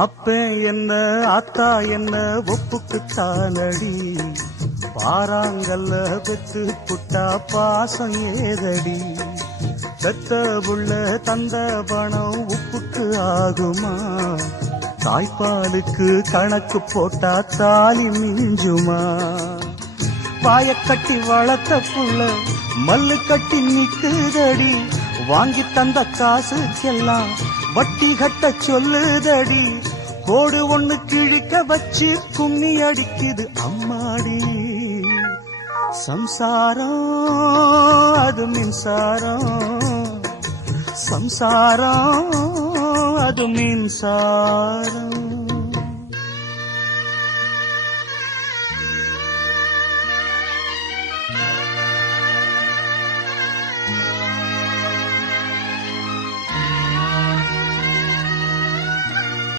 அப்ப என்ன அத்தா என்ன ஒப்புக்குத்தானடி, பாறாங்கல்ல பெத்து புட்டா பாசம் ஏதடி, பெத்த புள்ள தந்த பணம் உப்புக்கு ஆகுமா, தாய்ப்பாலுக்கு கணக்கு போட்டா தாலி மிஞ்சுமா, வாய கட்டி வளர்த்த புள்ள மல்லு கட்டி நிக்குதடி, வாங்கி தந்த காசுக்கெல்லாம் வட்டி கட்ட சொல்லுதடி, கோடு ஒண்ணு கிழிக்க வச்சு கும்மி அடிக்குது அம்மாடி, சம்சாரம் அது மின்சாரம், சம்சாரம் அது மின்சாரம்.